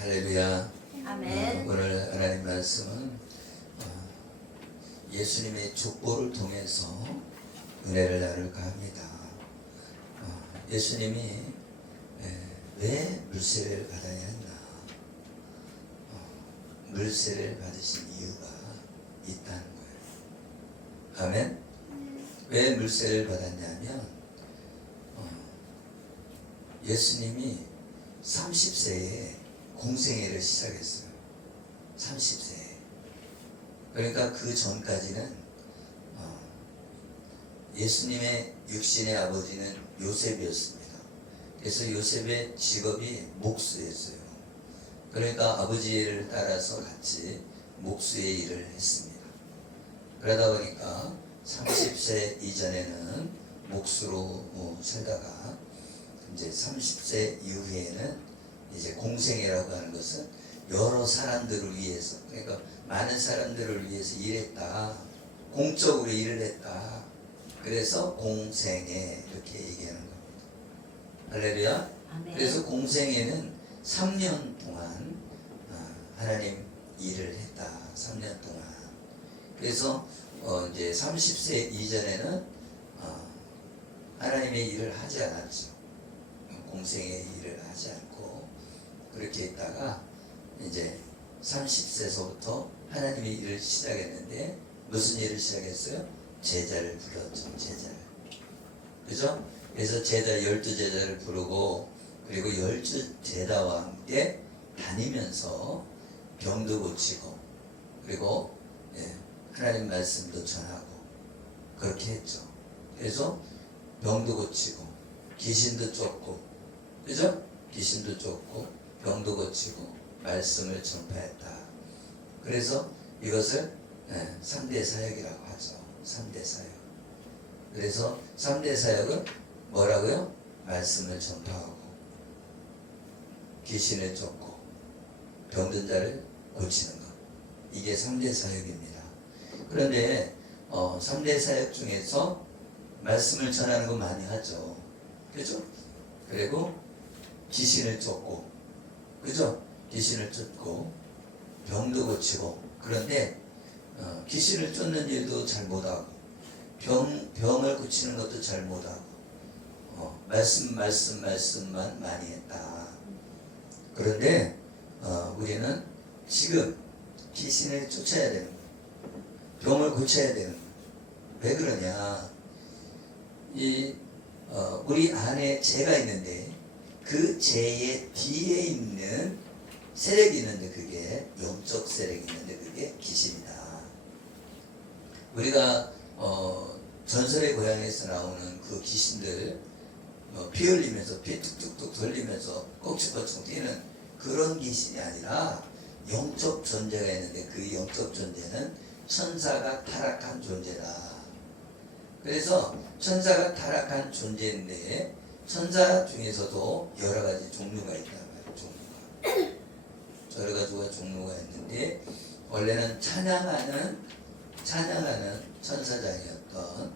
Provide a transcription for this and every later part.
할렐루야. 아멘. 오늘 하나님 말씀은 예수님의 족보를 통해서 은혜를 나눌까 합니다. 예수님이 왜 물세를 받아야 했나? 물세를 받으신 이유가 있다는 거예요. 아멘. 왜 물세를 받았냐면 예수님이 30세에 공생애를 시작했어요. 30세에. 그러니까 그 전까지는 예수님의 육신의 아버지는 요셉이었습니다. 그래서 요셉의 직업이 목수였어요. 그러니까 아버지를 따라서 같이 목수의 일을 했습니다. 그러다 보니까 30세 이전에는 목수로 살다가 이제 30세 이후에는 이제 공생애라고 하는 것은 여러 사람들을 위해서, 그러니까 많은 사람들을 위해서 일했다. 공적으로 일을 했다. 그래서 공생애 이렇게 얘기하는 겁니다. 할렐루야. 아멘. 그래서 공생애는 3년 동안 하나님 일을 했다. 3년 동안. 그래서 이제 30세 이전에는 하나님의 일을 하지 않았죠. 공생의 일을 하지 않고 그렇게 있다가 이제 30세서부터 하나님의 일을 시작했는데 무슨 일을 시작했어요? 제자를 불렀죠. 제자를. 그죠? 그래서 제자 12제자를 부르고 그리고 12제자와 함께 다니면서 병도 고치고 그리고 하나님 말씀도 전하고 그렇게 했죠. 그래서 병도 고치고 귀신도 쫓고 그죠? 귀신도 쫓고 병도 고치고 말씀을 전파했다. 그래서 이것을 3대 사역이라고 하죠. 3대 사역. 그래서 3대 사역은 뭐라고요? 말씀을 전파하고 귀신을 쫓고 병든 자를 고치는 것. 이게 3대 사역입니다. 그런데 3대 사역 중에서 말씀을 전하는 거 많이 하죠. 그죠? 그리고 귀신을 쫓고 그죠? 귀신을 쫓고 병도 고치고 그런데 귀신을 쫓는 일도 잘 못하고 병을 고치는 것도 잘 못하고 말씀만 많이 했다. 그런데 우리는 지금 귀신을 쫓아야 되는 거예요. 병을 고쳐야 되는 거예요. 왜 그러냐? 우리 안에 죄가 있는데 그 죄의 뒤에 있는 세력이 있는데 그게 영적 세력이 있는데 그게 귀신이다. 우리가 전설의 고향에서 나오는 그 귀신들 피 흘리면서 피 뚝뚝뚝 돌리면서 꺽치꺼치 뛰는 그런 귀신이 아니라 영적 존재가 있는데 그 영적 존재는 천사가 타락한 존재다. 그래서 천사가 타락한 존재인데 천사 중에서도 여러 가지 종류가 있단 말이에요. 종류가. 여러 가지가 종류가 있는데 원래는 찬양하는 천사장이었던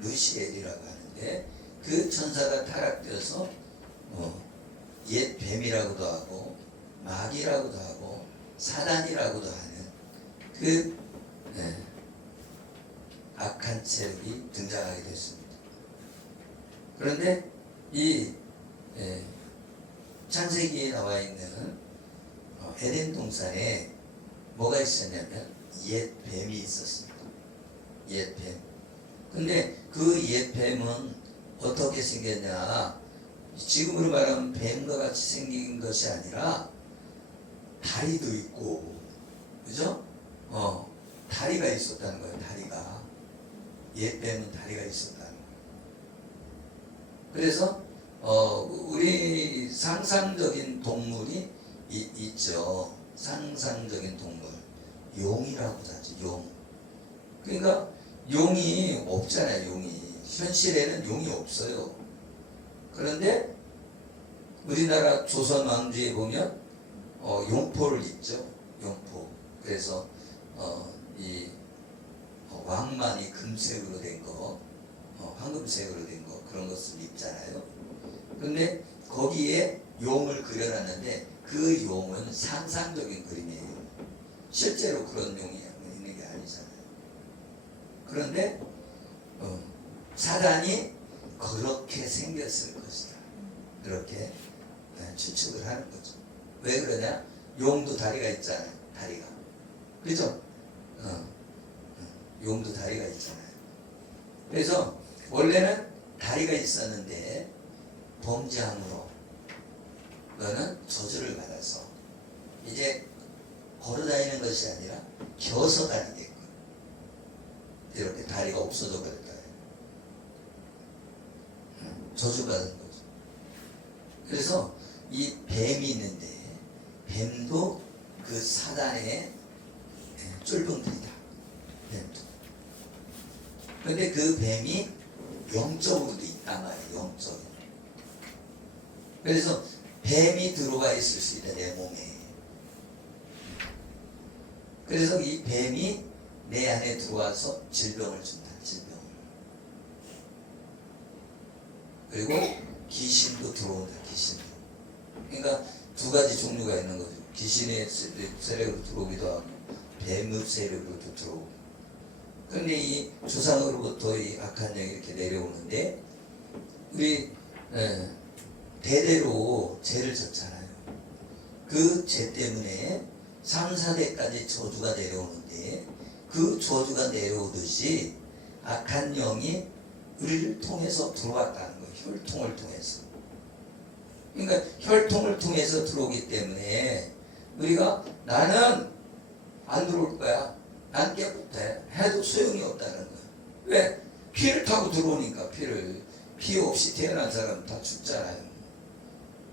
루시엘이라고 하는데 그 천사가 타락되어서 옛 뱀이라고도 하고 마귀라고도 하고 사단이라고도 하는 그 악한 세력이 등장하게 됐습니다. 그런데 이 창세기에 나와 있는 에덴 동산에 뭐가 있었냐면 옛 뱀이 있었습니다. 옛 뱀. 근데 그 옛 뱀은 어떻게 생겼냐? 지금으로 말하면 뱀과 같이 생긴 것이 아니라 다리도 있고, 그죠? 다리가 있었다는 거예요. 다리가. 옛 뱀은 다리가 있었다는 거예요. 그래서 우리 상상적인 동물이 있죠. 상상적인 동물. 용이라고 하죠. 용. 그러니까 용이 없잖아요. 용이. 현실에는 용이 없어요. 그런데 우리나라 조선 왕조에 보면 용포를 입죠. 용포. 그래서 이 왕만이 금색으로 된 거, 황금색으로 된 거 그런 것을 입잖아요. 근데 거기에 용을 그려놨는데 그 용은 상상적인 그림이에요. 실제로 그런 용이 있는 게 아니잖아요. 그런데 사단이 그렇게 생겼을 것이다. 그렇게 추측을 하는 거죠. 왜 그러냐? 용도 다리가 있잖아요. 다리가. 그죠? 용도 다리가 있잖아요. 그래서 원래는 다리가 있었는데 범죄함으로 너는 저주를 받아서 이제 걸어다니는 것이 아니라 겨서 다니게끔 이렇게 다리가 없어져 버렸다. 저주받은 거죠. 그래서 이 뱀이 있는데 뱀도 그 사단의 쫄병들이다. 뱀도. 근데 그 뱀이 영적으로도 있단 말이에요. 영적으로. 그래서 뱀이 들어와 있을 수 있다. 내 몸에. 그래서 이 뱀이 내 안에 들어와서 질병을 준다. 질병을. 그리고 귀신도 들어온다. 귀신도. 그러니까 두 가지 종류가 있는 거죠. 귀신의 세력으로 들어오기도 하고 뱀의 세력으로도 들어오고. 근데 이 조상으로부터 이 악한 영이 이렇게 내려오는데 우리 대대로 죄를 졌잖아요. 그 죄 때문에 3, 4대까지 저주가 내려오는데 그 저주가 내려오듯이 악한 영이 우리를 통해서 들어왔다는 거예요. 혈통을 통해서. 그러니까 혈통을 통해서 들어오기 때문에 우리가 나는 안 들어올 거야. 난 깨끗해. 해도 소용이 없다는 거야. 왜? 피를 타고 들어오니까 피 없이 태어난 사람은 다 죽잖아요.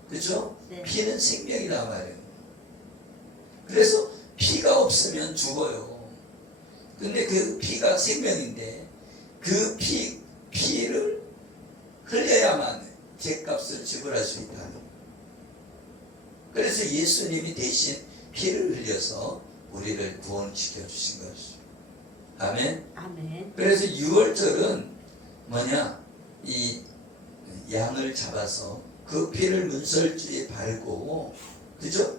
그렇죠? 네. 피는 생명이다 말이에요. 그래서 피가 없으면 죽어요. 근데 그 피가 생명인데 그 피를 흘려야만 죄값을 지불할 수 있다는 거예요. 그래서 예수님이 대신 피를 흘려서 우리를 구원시켜 주신 것이죠. 아멘. 아멘. 그래서 6월절은 뭐냐? 이 양을 잡아서 그 피를 문설주에 바르고, 그죠?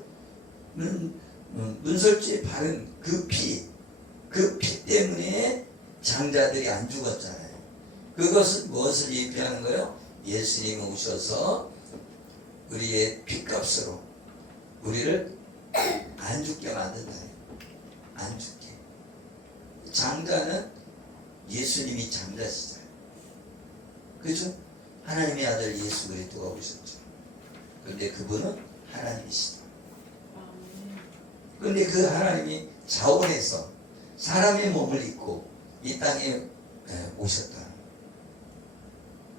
문설주에 바른 그 피 때문에 장자들이 안 죽었잖아요. 그것은 무엇을 얘기하는 거예요? 예수님이 오셔서 우리의 피값으로 우리를 안 죽게 만든다. 안 죽게. 장자는 예수님이 장자시잖아요. 그죠? 하나님의 아들 예수 그리스도가 오셨죠. 그런데 그분은 하나님이시다. 그런데 그 하나님이 자원해서 사람의 몸을 입고 이 땅에 오셨다.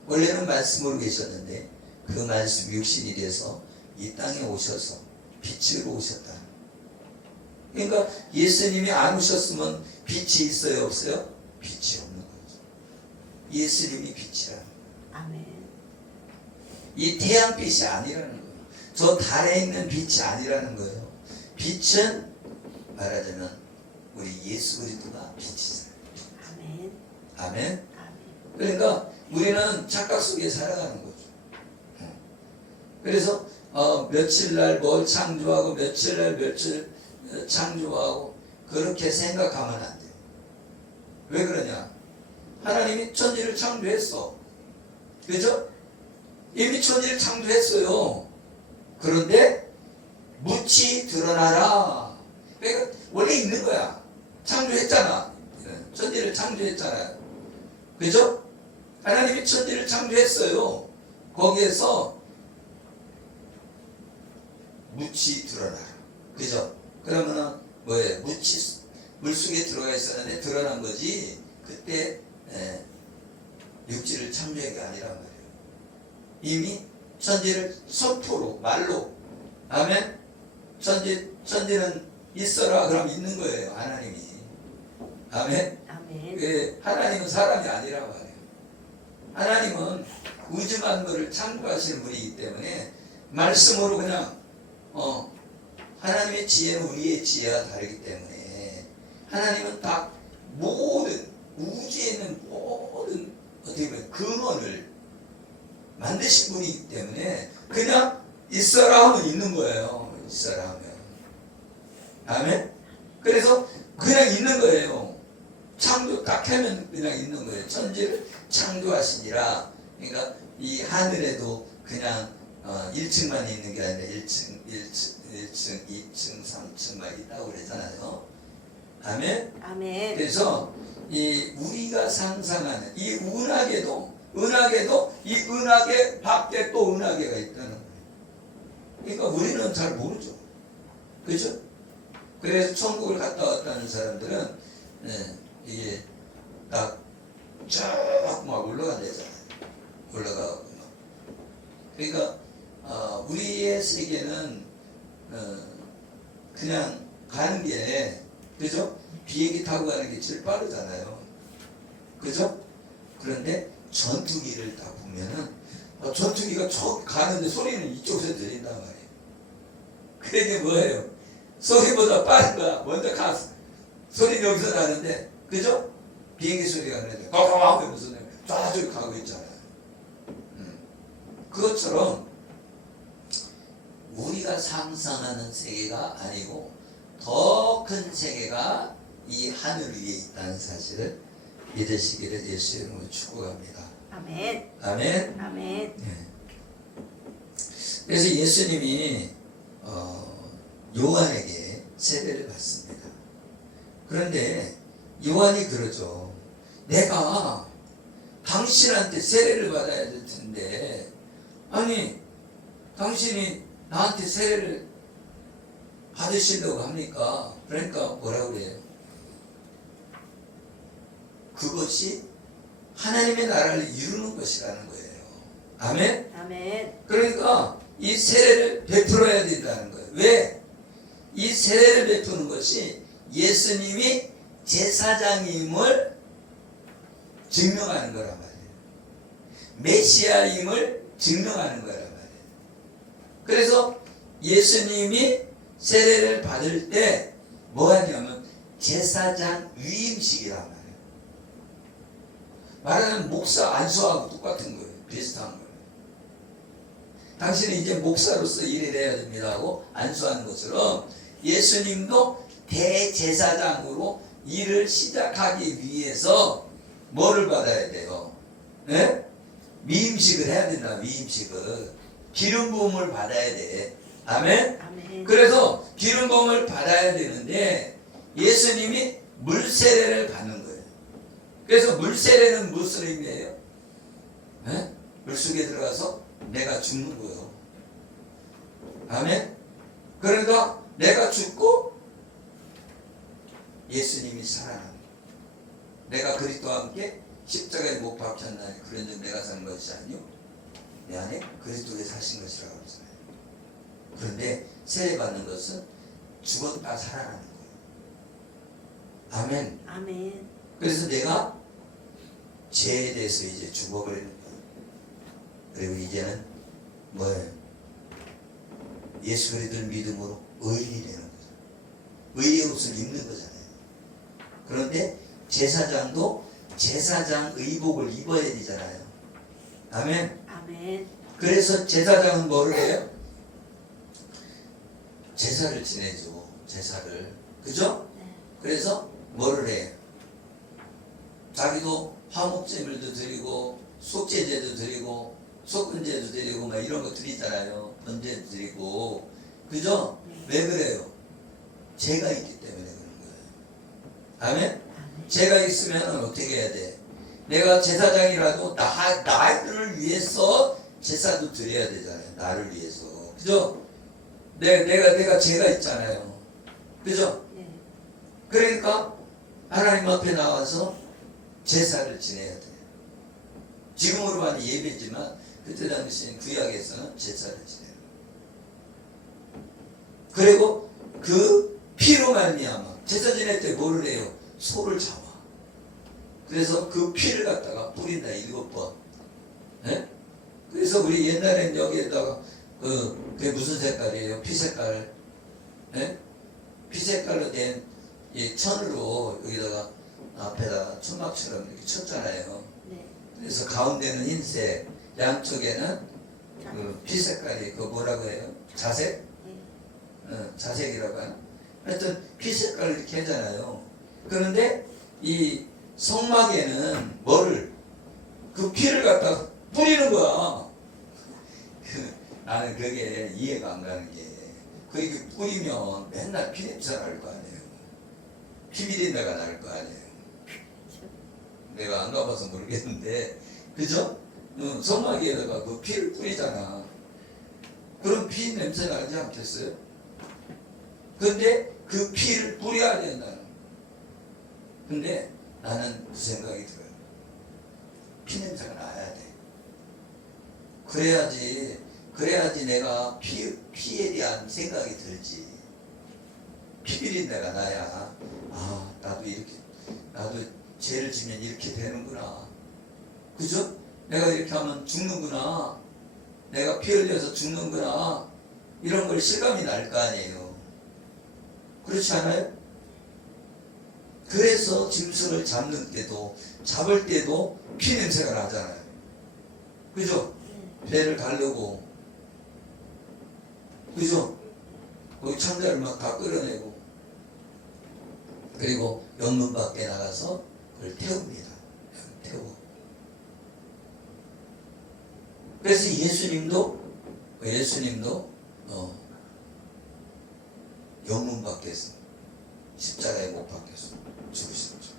원래는 말씀으로 계셨는데 그 말씀 육신이 돼서 이 땅에 오셔서 빛으로 오셨다. 그러니까 예수님이 안 오셨으면 빛이 있어요, 없어요? 빛이 없는 거죠. 예수님이 빛이라. 아멘. 이 태양빛이 아니라는 거예요. 저 달에 있는 빛이 아니라는 거예요. 빛은 말하자면 우리 예수 그리스도가 빛이잖아요. 아멘. 아멘. 아멘. 그러니까 우리는 착각 속에 살아가는 거죠. 그래서 며칠 날 뭘 창조하고 며칠 날 며칠 창조하고 그렇게 생각하면 안 돼요. 왜 그러냐? 하나님이 천지를 창조했어. 그죠? 이미 천지를 창조했어요. 그런데 묻히 드러나라. 그러니까 원래 있는 거야. 창조했잖아. 천지를 창조했잖아요. 그죠? 하나님이 천지를 창조했어요. 거기에서 묻히 드러나라. 그죠? 그러면은 뭐예요? 묻히 물속에 들어가 있었는데 드러난 거지. 그때 육지를 창조한 게 아니란 말이에요. 이미 천지를 선포로 말로. 아멘. 천지는 있어라 그럼 있는 거예요. 하나님이. 아멘. 아멘. 하나님은 사람이 아니란 말이에요. 하나님은 우주 만물을 창조하시는 분이기 때문에 말씀으로 그냥 하나님의 지혜는 우리의 지혜와 다르기 때문에 하나님은 다 모든 우주에 있는 모든 어떻게 보면 근원을 만드신 분이기 때문에 그냥 있어라 하면 있는 거예요. 있어라 하면. 아멘? 그래서 그냥 있는 거예요. 창조 딱 하면 그냥 있는 거예요. 천지를 창조하시니라. 그러니까 이 하늘에도 그냥 1층만 있는 게 아니라 1층, 2층, 3층 막 있다고 그러잖아요. 아멘? 아멘. 그래서 이 우리가 상상하는 이 은하계도 이 은하계 밖에 또 은하계가 있다는 거예요. 그러니까 우리는 잘 모르죠. 그죠? 그래서 천국을 갔다 왔다는 사람들은 이게 딱 쫙 막 올라간대잖아요. 올라가고 막. 그러니까 우리의 세계는 그냥 가는 게 그죠? 비행기 타고 가는 게 제일 빠르잖아요. 그죠? 그런데 전투기를 딱 보면은 전투기가 저 가는데 소리는 이쪽에서 들린단 말이에요. 그게 뭐예요? 소리보다 빠른 거야. 먼저 갔어. 소리는 여기서 나는데, 그죠? 비행기 소리가 나는데, 가가가고 무슨 저쪽 가고 있잖아요. 그것처럼 우리가 상상하는 세계가 아니고 더 큰 세계가 이 하늘 위에 있다는 사실을 믿으시기를 예수의 이름으로 축복합니다. 아멘. 아멘. 아멘. 네. 그래서 예수님이 요한에게 세례를 받습니다. 그런데 요한이 그러죠. 내가 당신한테 세례를 받아야 될 텐데, 아니 당신이 나한테 세례를 받으시려고 합니까? 그러니까 뭐라고 그래요? 그것이 하나님의 나라를 이루는 것이라는 거예요. 아멘? 아멘. 그러니까 이 세례를 베풀어야 된다는 거예요. 왜? 이 세례를 베푸는 것이 예수님이 제사장임을 증명하는 거란 말이에요. 메시아임을 증명하는 거란 말이에요. 그래서 예수님이 세례를 받을 때 뭐 하냐면 제사장 위임식이란 말이에요. 말하는 목사 안수하고 똑같은 거예요. 비슷한 거예요. 당신은 이제 목사로서 일을 해야 됩니다 하고 안수하는 것처럼 예수님도 대제사장으로 일을 시작하기 위해서 뭐를 받아야 돼요? 네? 위임식을 해야 된다. 위임식을. 기름 부음을 받아야 돼. 아멘? 아멘. 그래서 기름 부음을 받아야 되는데 예수님이 물세례를 받는 거예요. 그래서 물세례는 무슨 의미예요? 네? 물속에 들어가서 내가 죽는 거예요. 아멘? 그러니까 내가 죽고 예수님이 살아나는 거예요. 내가 그리스도와 함께 십자가에 못 박혔나니 그런즉 내가 사는 것이 아니요 내 안에 그리스도에 사신 것이라고 하잖아요. 그런데 세례 받는 것은 죽었다 살아나는 거예요. 아멘. 아멘. 그래서 내가 죄에 대해서 이제 죽어버리는 거예요. 그리고 이제는 뭐예요? 예수 그리스도를 믿음으로 의인이 되는 거죠. 의의 옷을 입는 거잖아요. 그런데 제사장도 제사장 의복을 입어야 되잖아요. 아멘. 아멘. 그래서 제사장은 뭐를 해요? 제사를 지내죠. 제사를. 그죠? 네. 그래서 뭐를 해요? 자기도 화목제물도 드리고 속죄제도 드리고 속건제도 드리고 막 이런 거 드리잖아요. 번제도 드리고. 그죠? 네. 왜 그래요? 죄가 있기 때문에 그런 거예요. 아멘? 아멘. 죄가 있으면 어떻게 해야 돼? 내가 제사장이라도 나를 위해서 제사도 드려야 되잖아요. 나를 위해서. 그죠? 내가 죄가 있잖아요. 그죠? 네. 그러니까 하나님 앞에 나와서 제사를 지내야 돼요. 지금으로 봐는 예배지만 그때 당시 구약에서는 제사를 지내요. 그리고 그 피로 말미암아 제사 지낼 때 뭐를 해요? 소를 잡아. 그래서 그 피를 갖다가 뿌린다 7번. 네? 그래서 우리 옛날엔 여기에다가 그게 무슨 색깔이에요? 피 색깔. 네? 피 색깔로 된 이 천으로 여기다가 앞에다가 천막처럼 이렇게 쳤잖아요. 네. 그래서 가운데는 흰색, 양쪽에는 그 피 색깔이 그 뭐라고 해요? 자색? 자색이라고 하나? 하여튼 피 색깔을 이렇게 하잖아요. 그런데 이 성막에는 뭐를 그 피를 갖다 뿌리는 거야. 나는 그게 이해가 안 가는 게 그렇게 뿌리면 맨날 피 냄새가 날 거 아니에요. 피 비린내가 날 거 아니에요. 내가 안 가봐서 모르겠는데 그죠? 성막에다가 그 피를 뿌리잖아. 그럼 피 냄새 나지 않겠어요? 근데 그 피를 뿌려야 된다는. 근데 나는 그 생각이 들어요. 피 냄새가 나야 돼. 그래야지 내가 피에 대한 생각이 들지. 피 비린내가 나야. 아, 나도 죄를 지면 이렇게 되는구나. 그죠? 내가 이렇게 하면 죽는구나. 내가 피 흘려서 죽는구나. 이런 걸 실감이 날 거 아니에요. 그렇지 않아요? 그래서 짐승을 잡을 때도 피 냄새가 나잖아요. 그죠? 배를 가르고, 그죠? 거기 창자를 막 다 끌어내고, 그리고 영문 밖에 나가서 그걸 태웁니다. 태우고. 그래서 예수님도 영문 밖에서 십자가에 못 박혀서 죽으셨죠.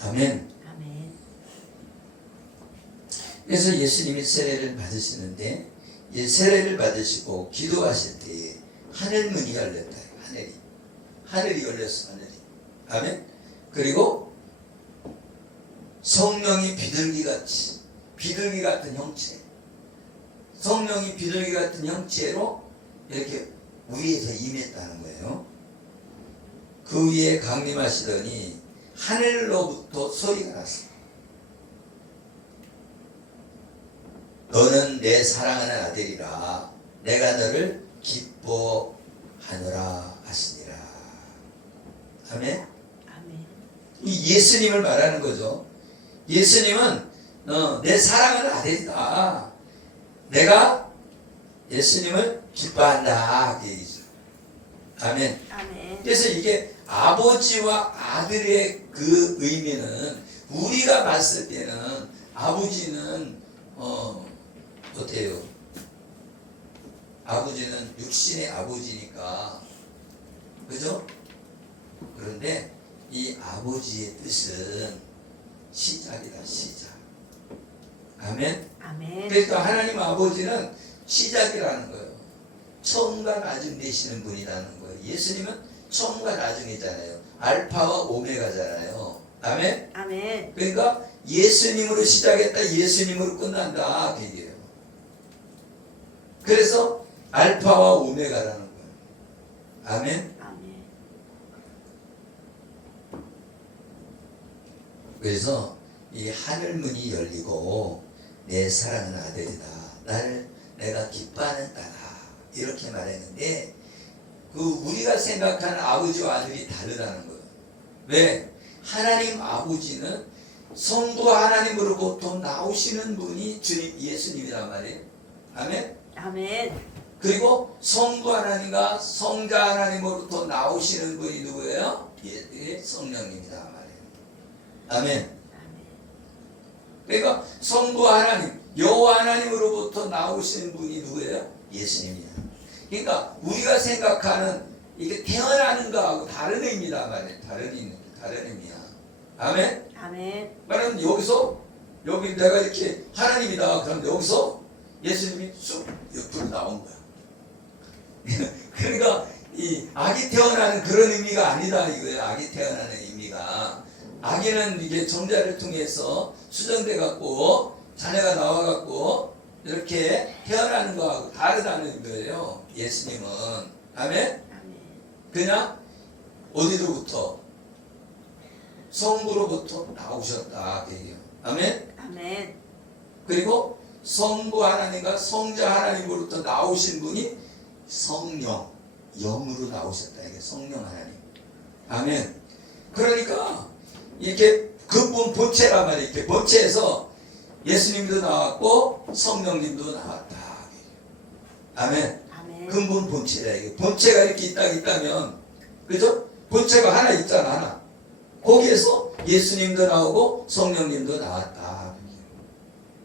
아멘. 아멘. 그래서 예수님이 세례를 받으시는데 세례를 받으시고 기도하실 때 하늘 문이 열렸다. 하늘이 열렸어. 하늘이. 아멘. 그리고 성령이 비둘기 같은 형체. 성령이 비둘기 같은 형체로 이렇게 위에서 임했다는 거예요. 그 위에 강림하시더니 하늘로부터 소리가 났어. 너는 내 사랑하는 아들이라 내가 너를 기뻐하노라 하시니라. 아멘. 아멘. 이 예수님을 말하는 거죠. 예수님은 내 사랑하는 아들이다. 내가 예수님을 기뻐한다. 그 얘기죠. 아멘. 아멘. 그래서 이게 아버지와 아들의 그 의미는 우리가 봤을 때는 아버지는 어때요? 아버지는 육신의 아버지니까 그죠? 그런데 이 아버지의 뜻은 시작이다. 시작. 아멘. 아멘. 그러니까 하나님 아버지는 시작이라는 거예요. 처음과 나중 되시는 분이라는 거예요. 예수님은 처음과 나중이잖아요. 알파와 오메가잖아요. 아멘. 아멘. 그러니까 예수님으로 시작했다, 예수님으로 끝난다. 그 얘기예요. 그래서 알파와 오메가라는 거예요. 아멘. 아멘. 그래서 이 하늘문이 열리고 내 사랑하는 아들이다. 내가 기뻐하는 딸아. 이렇게 말했는데 그 우리가 생각하는 아버지와 아들이 다르다는 거예요. 왜? 하나님 아버지는 성부 하나님으로부터 나오시는 분이 주님 예수님이란 말이에요. 아멘. 아멘. 그리고 성부 하나님과 성자 하나님으로부터 나오시는 분이 누구예요? 성령님이다 말이에요. 아멘. 아멘. 그러니까 성부 하나님, 여호와 하나님으로부터 나오시는 분이 누구예요? 예수님이야. 그러니까 우리가 생각하는 이게 태어나는 거하고 다른 의미다 말이에요. 다른 의미야. 아멘. 아멘. 말하면 여기 내가 이렇게 하나님이다. 그럼 여기서 예수님이 쑥 옆으로 나온 거야. 그러니까 이 아기 태어나는 그런 의미가 아니다 이거예요. 아기 태어나는 의미가 아기는 이게 정자를 통해서 수정돼 갖고 자녀가 나와 갖고 이렇게 태어나는 거하고 다르다는 거예요. 예수님은 아멘. 아멘. 그냥 어디로부터 성부로부터 나오셨다 그 얘기예요. 아멘. 아멘. 그리고 성부 하나님과 성자 하나님으로부터 나오신 분이 성령, 영으로 나오셨다. 이게 성령 하나님. 아멘. 그러니까 이렇게 근본 본체란 말이에요. 이렇게 본체에서 예수님도 나왔고 성령님도 나왔다. 아멘. 아멘. 근본 본체다 이게. 본체가 이렇게 있다면, 그죠? 본체가 하나 있잖아, 하나. 거기에서 예수님도 나오고 성령님도 나왔다.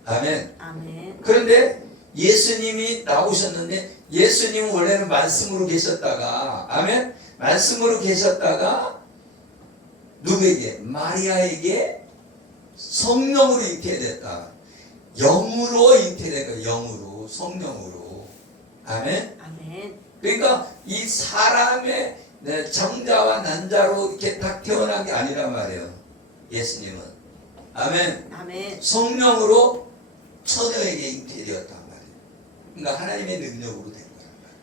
아멘. 아멘. 그런데 예수님이 나오셨는데, 예수님은 원래는 말씀으로 계셨다가, 아멘? 말씀으로 계셨다가 누구에게? 마리아에게 성령으로 잉태됐다. 영으로 잉태된 거예요. 영으로, 성령으로. 아멘. 아멘. 그러니까 이 사람의 정자와 난자로 이렇게 딱 태어난 게 아니란 말이에요. 예수님은. 아멘. 아멘. 성령으로 처녀에게 잉태되었단 말이에요. 그러니까 하나님의 능력으로 된 거란 말이에요.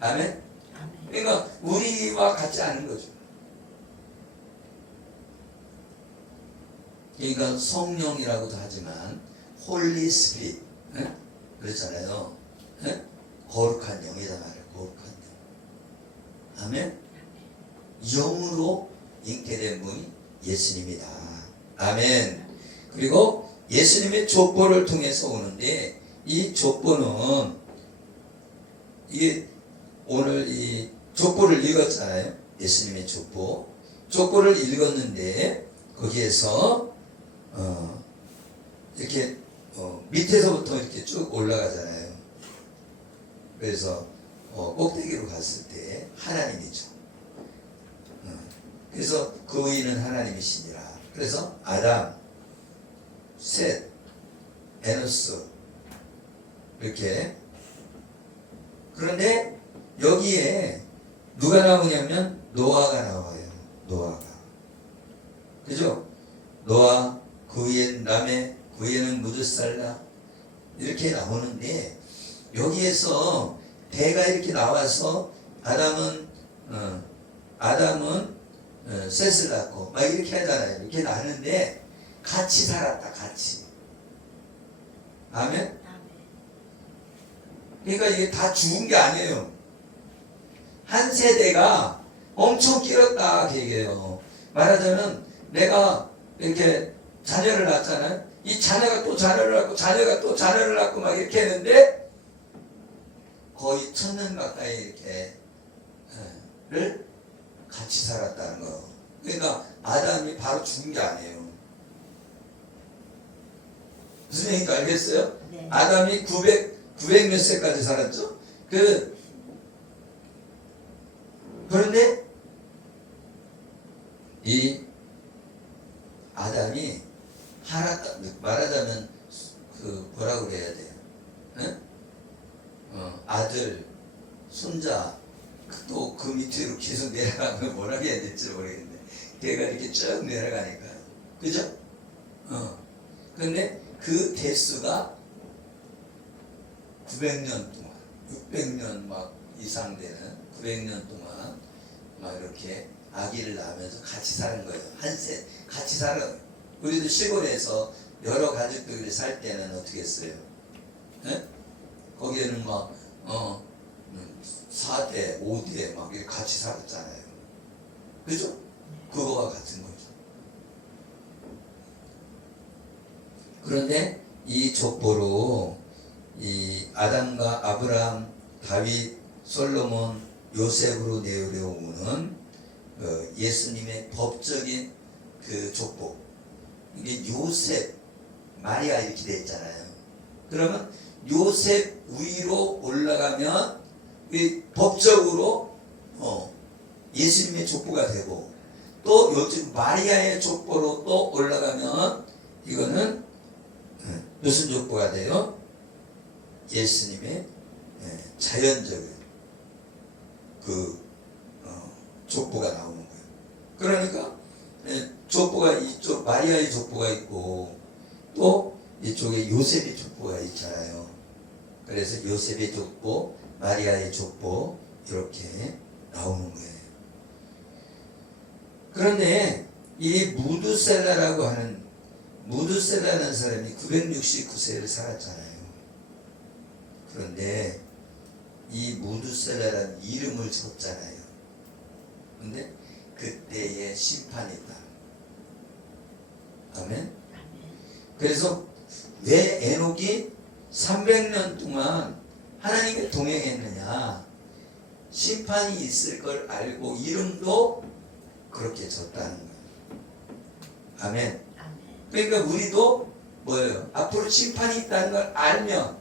아멘. 아멘. 그러니까 우리와 같지 않은 거죠. 그러니까 성령이라고도 하지만 홀리 스피릿, 그렇잖아요. 거룩한 영이다 말이에요. 거룩한 영. 아멘. 영으로 잉태된 분이 예수님이다. 아멘. 그리고 예수님의 족보를 통해서 오는데, 이 족보는 이게 오늘 이 족보를 읽었잖아요. 예수님의 족보. 족보를 읽었는데 거기에서 이렇게 밑에서부터 이렇게 쭉 올라가잖아요. 그래서 꼭대기로 갔을 때 하나님이죠. 그래서 그 의인은 하나님이시니라. 그래서 아담, 셋, 에노스 이렇게. 그런데 여기에 누가 나오냐면 노아가 나와요. 노아가. 그죠? 노아, 그 위엔 라메, 그 위에는 무드살라 이렇게 나오는데, 여기에서 대가 이렇게 나와서 아담은 셋을 낳고 막 이렇게 하잖아요. 이렇게 나는데 같이 살았다. 같이. 아멘. 아멘. 그러니까 이게 다 죽은 게 아니에요. 한 세대가 엄청 길었다 그 얘기예요. 말하자면 내가 이렇게 자녀를 낳잖아요. 이 자녀가 또 자녀를 낳고 자녀가 또 자녀를 낳고 막 이렇게 했는데 거의 1000년 가까이 이렇게 를 같이 살았다는 거. 그러니까 아담이 바로 죽은 게 아니에요. 무슨 얘기인지 알겠어요? 네. 아담이 900 몇 세까지 살았죠? 그런데 이 아담이 하나, 말하자면 뭐라 그래야 돼요? 아들, 손자, 또 그 밑으로 계속 내려가면 뭐라 해야 될지 모르겠는데, 걔가 이렇게 쭉 내려가니까요. 그죠? 근데 그 대수가 900년 동안, 600년 막 이상 되는 900년 동안 막 이렇게 아기를 낳으면서 같이 사는 거예요. 같이 살아요. 우리도 시골에서 여러 가족들이 살 때는 어떻게 했어요? 거기에는 막 4대, 5대 막 이렇게 같이 살았잖아요. 그죠? 그거와 같은 거죠. 그런데 이 족보로 이 아담과 아브라함, 다윗, 솔로몬, 요셉으로 내려오는 예수님의 법적인 그 족보. 이게 요셉, 마리아 이렇게 되어 있잖아요. 그러면 요셉 위로 올라가면 이 법적으로 예수님의 족보가 되고, 또 요즘 마리아의 족보로 또 올라가면 이거는 무슨 족보가 돼요? 예수님의 자연적인 그 족보가 나오는 거예요. 그러니까 족보가 이쪽 마리아의 족보가 있고 또 이쪽에 요셉의 족보가 있잖아요. 그래서 요셉의 족보, 마리아의 족보 이렇게 나오는 거예요. 그런데 이 무드셀라라는 사람이 969세를 살았잖아요. 그런데 이 무드셀라라는 이름을 줬잖아요. 근데 그때의 심판이 있다. 아멘. 그래서 왜 에녹이 300년 동안 하나님과 동행했느냐? 심판이 있을 걸 알고 이름도 그렇게 졌다는 거예요. 아멘. 아멘. 그러니까 우리도 뭐예요? 앞으로 심판이 있다는 걸 알면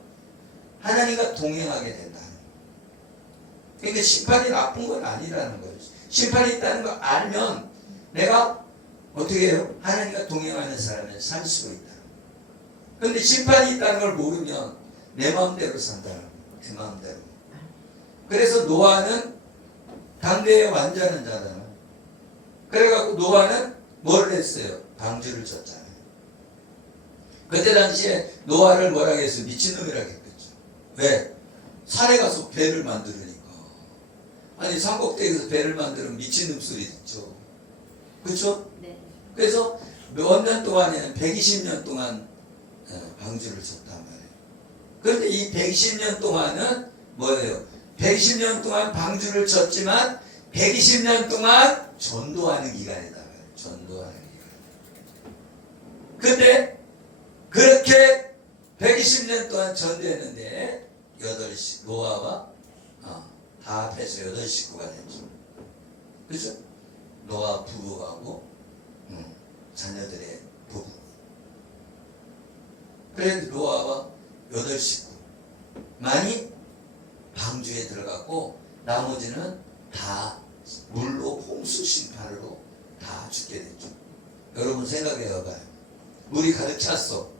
하나님과 동행하게 된다는 거예요. 그러니까 심판이 나쁜 건 아니라는 거예요. 심판이 있다는 걸 알면 내가 어떻게 해요? 하나님과 동행하는 사람을 살 수가 있다. 그런데 심판이 있다는 걸 모르면 내 마음대로 산다는 거예요. 내 마음대로. 그래서 노아는 당대의 완전한 자잖아요. 그래갖고 노아는 뭘 했어요? 방주를 쳤잖아요. 그때 당시에 노아를 뭐라고 했어요? 미친놈이라고 했겠죠. 왜? 산에 가서 배를 만들으니까. 아니 산꼭대기에서 배를 만들면 미친놈 소리 듣죠. 그렇죠? 네. 그래서 몇 년 동안에는 120년 동안 방주를 쳤단 말이에요. 그런데 이 120년 동안은 뭐예요? 120년 동안 방주를 쳤지만 120년 동안 전도하는 기간이다. 전도하는 기간. 근데 그렇게 120년 동안 전도했는데 노아와 다 합해서 8식구가 됐죠. 그렇죠? 노아 부부하고 자녀들의 부부. 그래서 노아와 8식구만이 방주에 들어갔고 나머지는 다 물로 홍수 심판으로 다 죽게 됐죠. 여러분 생각해 봐봐요. 물이 가득 찼어.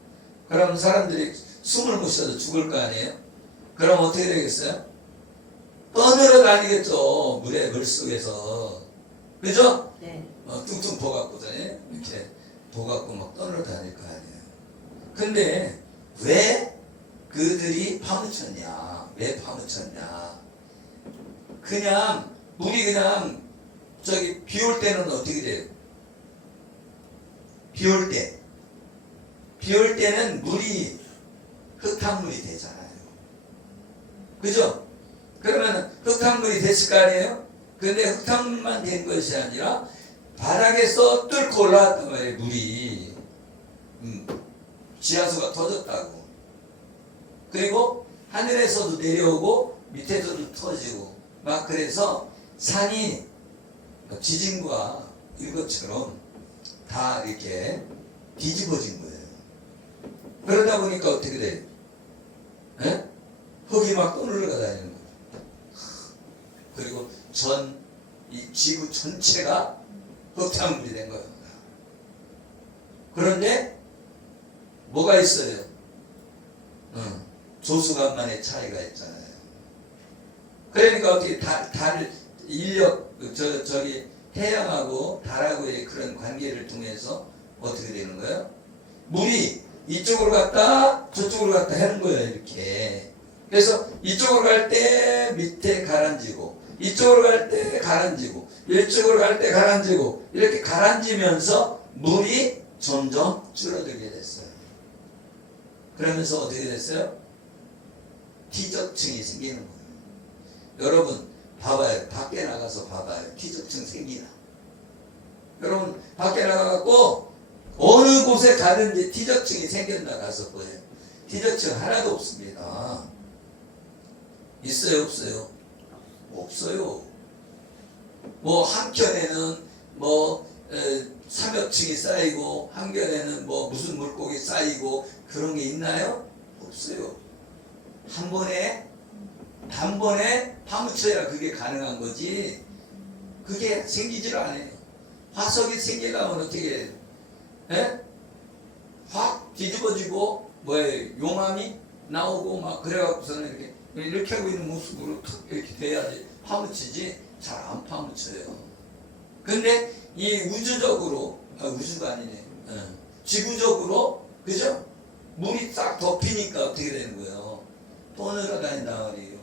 그럼 사람들이 숨을 못 쉬어도 죽을 거 아니에요? 그럼 어떻게 되겠어요? 떠들어 다니겠죠. 물속에서. 그죠? 네. 뚱뚱 보갖고서 이렇게 보갖고 막 떠들어 다닐 거 아니에요. 근데 왜 그들이 파묻혔냐? 왜 파묻혔냐? 그냥 물이 그냥 비 올 때는 어떻게 돼요? 비 올 때는 물이 흙탕물이 되잖아요. 그죠? 그러면 흙탕물이 됐을 거 아니에요? 근데 흙탕물만 된 것이 아니라 바닥에서 뚫고 올라왔단 말이에요. 물이 지하수가 터졌다고. 그리고 하늘에서도 내려오고 밑에서도 터지고 막 그래서 산이 지진과 이것처럼 다 이렇게 뒤집어진 거예요. 그러다 보니까 어떻게 돼요? 에? 흙이 막 떠올라가 다니는 거예요. 그리고 이 지구 전체가 흙탕물이 된 거예요. 그런데 뭐가 있어요? 조수간만의 차이가 있잖아요. 그러니까 어떻게 저기 태양하고 달하고의 그런 관계를 통해서 어떻게 되는 거예요? 물이 이쪽으로 갔다 저쪽으로 갔다 하는 거예요. 이렇게. 그래서 이쪽으로 갈 때 밑에 가라앉히고 이쪽으로 갈 때 가라앉히고 이쪽으로 갈 때 가라앉히고 이렇게 가라앉으면서 물이 점점 줄어들게 됐어요. 그러면서 어떻게 됐어요? 티적층이 생기는 거예요. 여러분 봐봐요. 밖에 나가서 봐봐요. 티적층 생기나? 여러분 밖에 나가갖고 어느 곳에 가든지 티적층이 생겼나 가서 보여요. 티적층 하나도 없습니다. 있어요? 없어요? 없어요. 뭐 한켠에는 삼엽층이 쌓이고 한켠에는 무슨 물고기 쌓이고 그런 게 있나요? 없어요. 단번에 파묻혀야 그게 가능한 거지. 그게 생기질 않아요. 화석이 생기려면 어떻게 해요? 확 뒤집어지고 용암이 나오고 막 그래갖고서는 이렇게 하고 있는 모습으로 탁 이렇게 돼야지 파묻히지. 잘 안 파묻혀요. 근데 이 우주적으로 우주가 아니네. 지구적으로 그죠? 물이 싹 덮이니까 어떻게 되는 거예요? 떠늘어 다닌단 말이에요.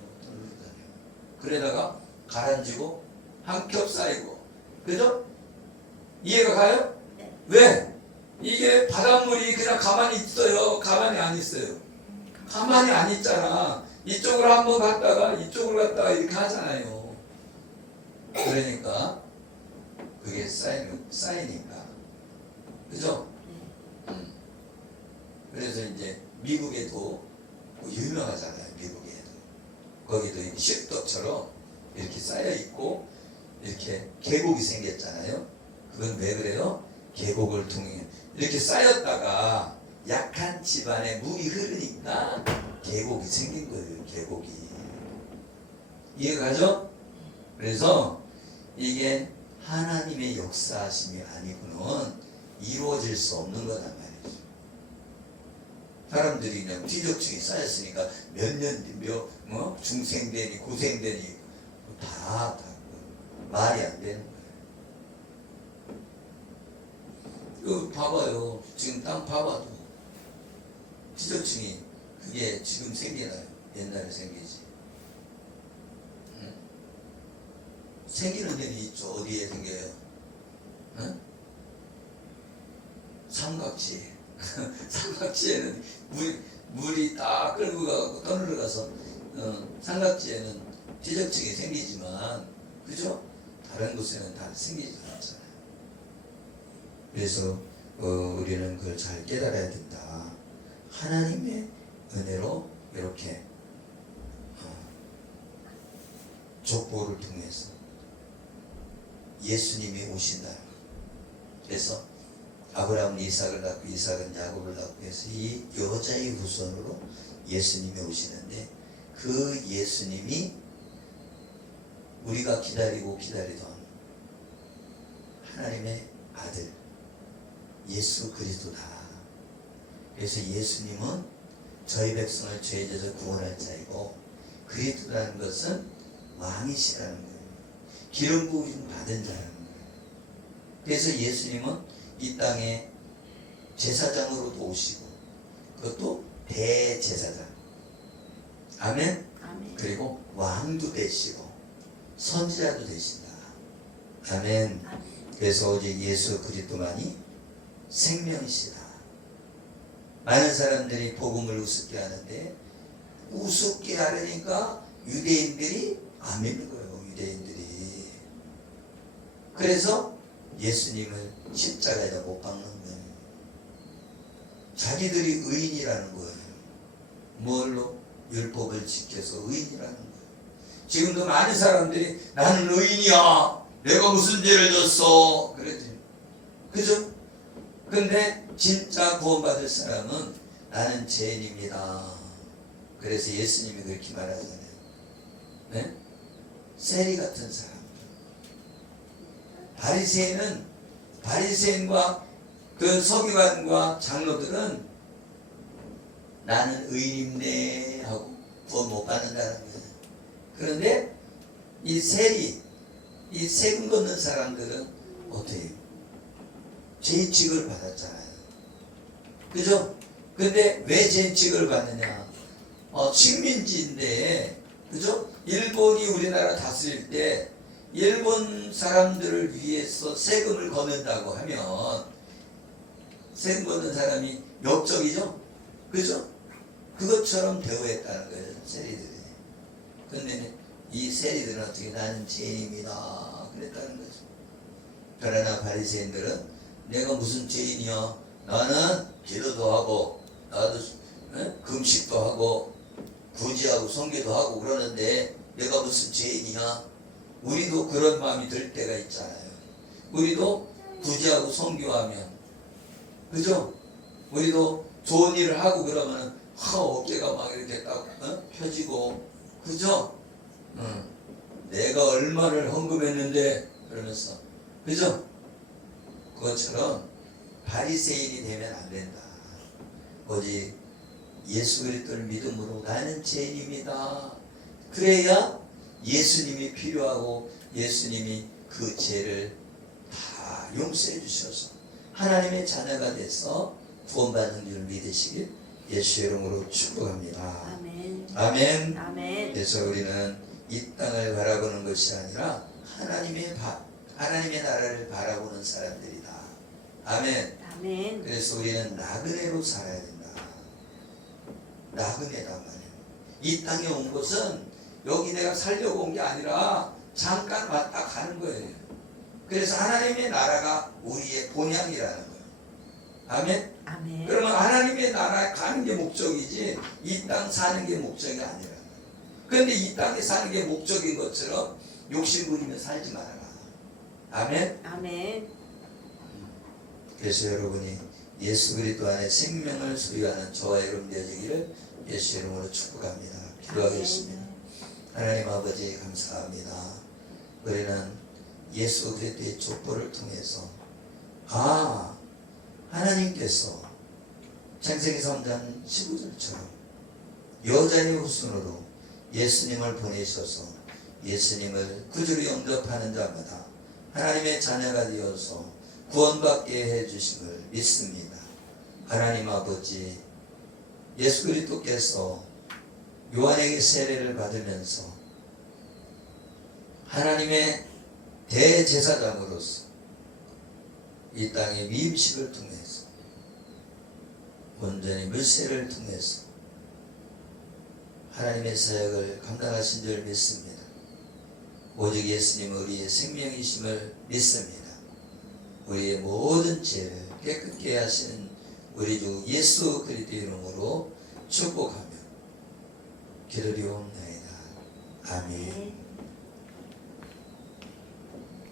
그러다가 가라앉히고 한 겹 쌓이고 그죠? 이해가 가요? 네. 왜? 이게 바닷물이 그냥 가만히 있어요? 가만히 안 있어요? 가만히 안 있잖아. 이쪽으로 한번 갔다가 이쪽으로 갔다가 이렇게 하잖아요. 그러니까 그게 쌓이니까 그죠? 그래서 이제 미국에도 유명하잖아요. 미국에도 거기도 실떡처럼 이렇게 쌓여 있고 이렇게 계곡이 생겼잖아요. 그건 왜 그래요? 계곡을 통해 이렇게 쌓였다가 약한 집안에 물이 흐르니까 계곡이 생긴 거예요. 계곡이. 이해가죠? 그래서 이게 하나님의 역사하심이 아니고는 이루어질 수 없는 거란 말이죠. 사람들이 그냥 뒤적증이 쌓였으니까 몇 년, 중생되니 고생되니 다 말이 안 되는 거예요. 봐봐요. 지금 땅 봐봐도 뒤적증이 그게 지금 생기나요? 옛날에 생기지. 생기는 데는 있죠. 어디에 생겨요? 삼각지에. 삼각지에는 물이 딱 끌고 가고 떠늘어 가서 삼각지에는 뒤적증이 생기지만, 그죠? 다른 곳에는 다 생기지 않잖아요. 그래서 우리는 그걸 잘 깨달아야 된다. 하나님의 은혜로 이렇게 족보를 통해서 예수님이 오신다. 그래서 아브라함은 이삭을 낳고 이삭은 야곱을 낳고 해서 이 여자의 후손으로 예수님이 오시는데, 그 예수님이 우리가 기다리고 기다리던 하나님의 아들 예수 그리스도다. 그래서 예수님은 저희 백성을 죄에서 구원할 자이고, 그리스도라는 것은 왕이시라는 거예요. 기름 부으심 받은 자라는 거예요. 그래서 예수님은 이 땅에 제사장으로도 오시고, 그것도 대제사장. 아멘. 아멘. 그리고 왕도 되시고 선지자도 되신다. 아멘. 아멘. 그래서 오직 예수 그리스도만이 생명이시다. 많은 사람들이 복음을 우습게 하는데, 우습게 하려니까 유대인들이 안 믿는 거예요. 유대인들이. 그래서 예수님을 십자가에다 못 박는 거예요. 자기들이 의인이라는 거예요. 뭘로? 율법을 지켜서 의인이라는 거예요. 지금도 많은 사람들이 나는 의인이야. 내가 무슨 죄를 졌어. 그랬더니, 그죠? 근데 진짜 구원받을 사람은 나는 죄인입니다. 그래서 예수님이 그렇게 말하잖아요. 네? 세리 같은 사람. 바리새인과 그 서기관과 장로들은 나는 의인입네 하고 구원 못 받는다는 거예요. 그런데 이 세리, 이 세금 걷는 사람들은 어떻게 해요? 죄인취급을 받았잖아요. 그죠? 근데 왜 죄인취급을 받느냐? 식민지인데, 그죠? 일본이 우리나라 다스릴 때 일본 사람들을 위해서 세금을 걷는다고 하면 세금 걷는 사람이 역적이죠? 그죠? 그것처럼 대우했다는 거예요, 세리들이. 근데 이 세리들은 어떻게 나는 죄인입니다 그랬다는 거죠. 그러나 바리새인들은 내가 무슨 죄인이야? 나는 기도도 하고 나도 금식도 하고 구제하고 성교도 하고 그러는데 내가 무슨 죄인이야? 우리도 그런 마음이 들 때가 있잖아요. 우리도 구제하고 성교하면, 그죠? 우리도 좋은 일을 하고 그러면 어깨가 막 이렇게 딱 펴지고, 그죠? 내가 얼마를 헌금했는데 그러면서, 그죠? 그것처럼 바리새인이 되면 안 된다. 오직 예수 그리스도를 믿음으로 나는 죄인입니다. 그래야 예수님이 필요하고 예수님이 그 죄를 다 용서해 주셔서 하나님의 자녀가 돼서 구원받는 줄 믿으시길 예수의 이름으로 축복합니다. 아멘. 아멘. 아멘. 그래서 우리는 이 땅을 바라보는 것이 아니라 하나님의 나라를 바라보는 사람들이다. 아멘. 아멘. 그래서 우리는 나그네로 살아야 된다. 나그네란 말이에요. 이 땅에 온 것은 여기 내가 살려고 온 게 아니라 잠깐 왔다 가는 거예요. 그래서 하나님의 나라가 우리의 본향이라는 거예요. 아멘. 아멘. 그러면 하나님의 나라에 가는 게 목적이지 이 땅 사는 게 목적이 아니라. 그런데 이 땅에 사는 게 목적인 것처럼 욕심 부리며 살지 말아라. 아멘. 아멘. 그래서 여러분이 예수 그리스도 안에 생명을 소유하는 저와 여러분 되시기를 예수 이름으로 축복합니다. 기도하겠습니다. 하나님 아버지 감사합니다. 우리는 예수 그리스도의 족보를 통해서 하나님께서 창세기 3장 15절처럼 여자의 후손으로 예수님을 보내셔서 예수님을 구주로 영접하는 자마다 하나님의 자녀가 되어서 구원받게 해주심을 믿습니다. 하나님 아버지, 예수 그리스도께서 요한에게 세례를 받으면서 하나님의 대제사장으로서 이 땅의 위임식을 통해서 온전히 물세를 통해서 하나님의 사역을 감당하신 줄 믿습니다. 오직 예수님은 우리의 생명이심을 믿습니다. 우리의 모든 죄를 깨끗게 하시는 우리 주 예수 그리스도 이름으로 축복하며 기도리옵나이다. 아멘.